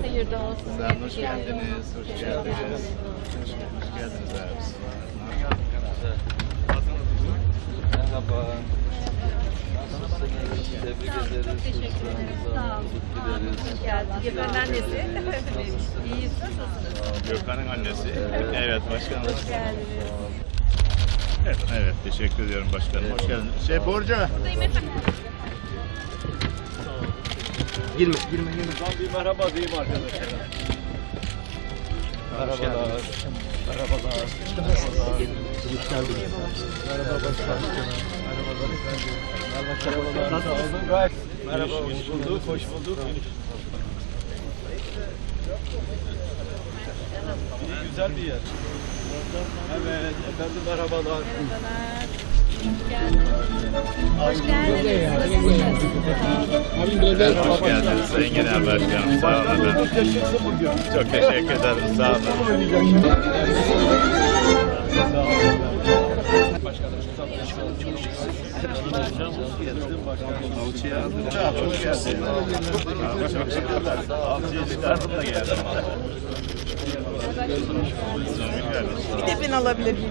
Hayırlı olsun. Sağ olun, hoş geldiniz. Hoş geldiniz. Hoş geldiniz abi. Merhaba. Tebrik ederiz. Çok teşekkür ederim. Sağ olun. Hoş geldiniz. Gökhan'ın annesi. İyiyiz. Nasılsınız? Gökhan'ın annesi. Evet başkanım. Hoş geldiniz. Evet, evet teşekkür ediyorum başkanım. Hoş geldiniz. Şey Borca. Buradayım efendim. Girme, girme, girme. Ben bir merhaba diyeyim arkadaşlar. Merhabalar. Merhabalar. Merhabalar. Merhaba başkanım. Merhabalar. Merhabalar. Oldun? Gayet. Merhaba, hoş bulduk. Hoş bulduk. Güzel bir yer. Evet, efendim merhabalar. Hoş geldiniz. Nasılsınız? Hoş geldiniz Sayın Genel Başkanım. Sağ olun efendim. Çok teşekkür ederim. Sağ olun. Hoş geldiniz. Çok şükürler. Avcıya çıkardım da geldim. Bir de ben alabilir miyim?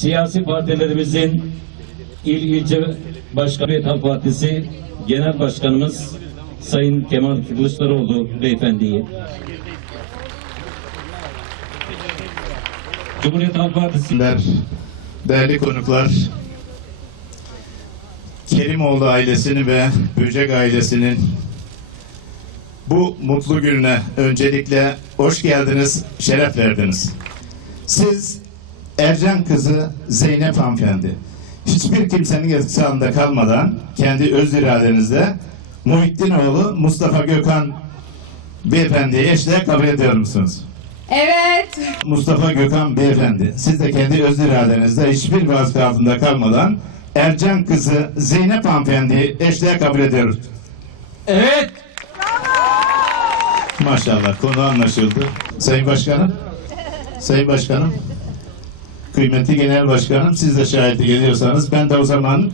siyasi partilerimizin il ilçe başkanı Cumhuriyet Halk Partisi Genel Başkanımız Sayın Kemal Kılıçdaroğlu beyefendiyi. Cumhuriyet Halk Partisi Değerli konuklar, Kerimoğlu ailesini ve Böcek ailesinin bu mutlu gününe öncelikle hoş geldiniz, şeref verdiniz. Siz Ercan kızı Zeynep hanımefendi, hiçbir kimsenin etkisi altında kalmadan kendi öz iradenizle Muhittin Mustafa Gökhan beyefendiyi eşle kabul ediyor musunuz? Evet. Mustafa Gökhan Beyefendi, siz de kendi öz iradenizde hiçbir baskı altında kalmadan Ercan kızı Zeynep Hanımefendi'yi eşliğe kabul ediyoruz. Evet. Maşallah konu anlaşıldı. Sayın Başkanım, Sayın Başkanım, kıymetli Genel Başkanım siz de şahitlik ediyorsanız ben de o zaman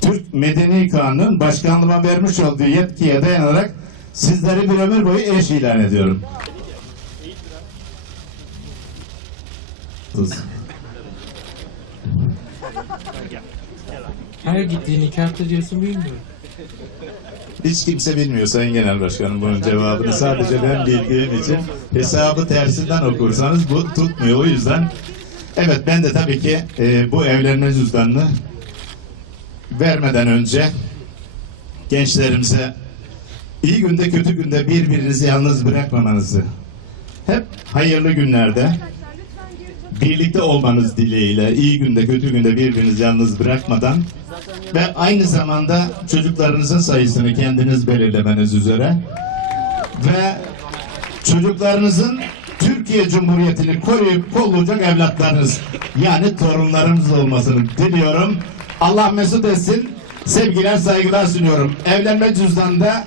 Türk Medeni Kanunu'nun başkanlığıma vermiş olduğu yetkiye dayanarak sizleri bir ömür boyu eş ilan ediyorum. Her gittiğini nikahta diyorsun bilmiyorum. Hiç kimse bilmiyor Sayın Genel Başkanım bunun cevabını. Sadece ben bildiğim için hesabı tersinden okursanız bu tutmuyor. O yüzden evet ben de tabii ki e, bu evlenme cüzdanını vermeden önce gençlerimize iyi günde kötü günde birbirinizi yalnız bırakmamanızı hep hayırlı günlerde birlikte olmanız dileğiyle iyi günde kötü günde birbirinizi yalnız bırakmadan ve aynı zamanda çocuklarınızın sayısını kendiniz belirlemeniz üzere ve çocuklarınızın Türkiye Cumhuriyeti'ni koruyup kollayacak evlatlarınız yani torunlarınız olmasını diliyorum. Allah mesut etsin. Sevgiler saygılar sunuyorum. Evlenme cüzdanında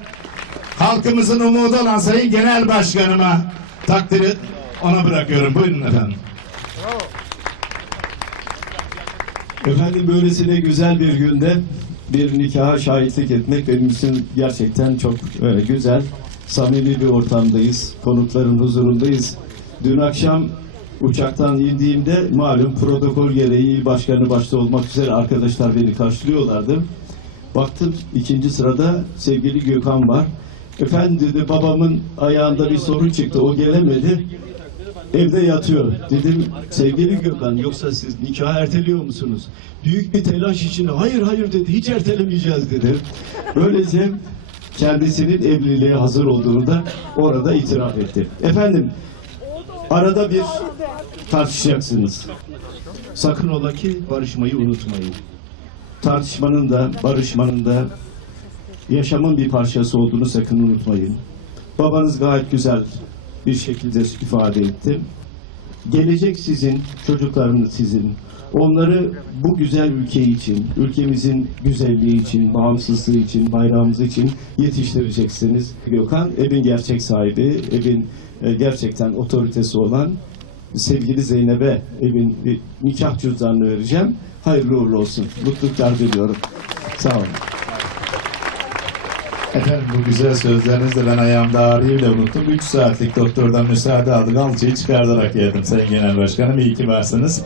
halkımızın umudu olan Sayın Genel Başkanıma takdiri ona bırakıyorum. Buyurun efendim. Efendim böylesine güzel bir günde bir nikaha şahitlik etmek benim için gerçekten çok e, güzel. Samimi bir ortamdayız. Konukların huzurundayız. Dün akşam uçaktan indiğimde malum protokol gereği il başkanı başta olmak üzere arkadaşlar beni karşılıyorlardı. Baktım ikinci sırada sevgili Gökhan var. Efendim dedi babamın ayağında bir sorun çıktı o gelemedi. Evde yatıyor. Dedim sevgili Gökhan yoksa siz nikahı erteliyor musunuz? Büyük bir telaş içinde hayır hayır dedi hiç ertelemeyeceğiz dedi. Böylece kendisinin evliliğe hazır olduğunu da orada itiraf etti. Efendim arada bir tartışacaksınız. Sakın ola ki barışmayı unutmayın. tartışmanın da, barışmanın da yaşamın bir parçası olduğunu sakın unutmayın. Babanız gayet güzel bir şekilde ifade etti. Gelecek sizin, çocuklarınız sizin. Onları bu güzel ülke için, ülkemizin güzelliği için, bağımsızlığı için, bayrağımız için yetiştireceksiniz. Gökhan, evin gerçek sahibi, evin e, gerçekten otoritesi olan sevgili Zeynep'e evin bir nikah cüzdanını vereceğim. Hayırlı uğurlu olsun. Mutluluklar diliyorum. Sağ olun. Efendim bu güzel sözlerinizle ben ayağımda ağrıyı bile unuttum. 3 saatlik doktordan müsaade aldık. Alçıyı çıkartarak geldim Sayın Genel Başkanım. İyi ki varsınız.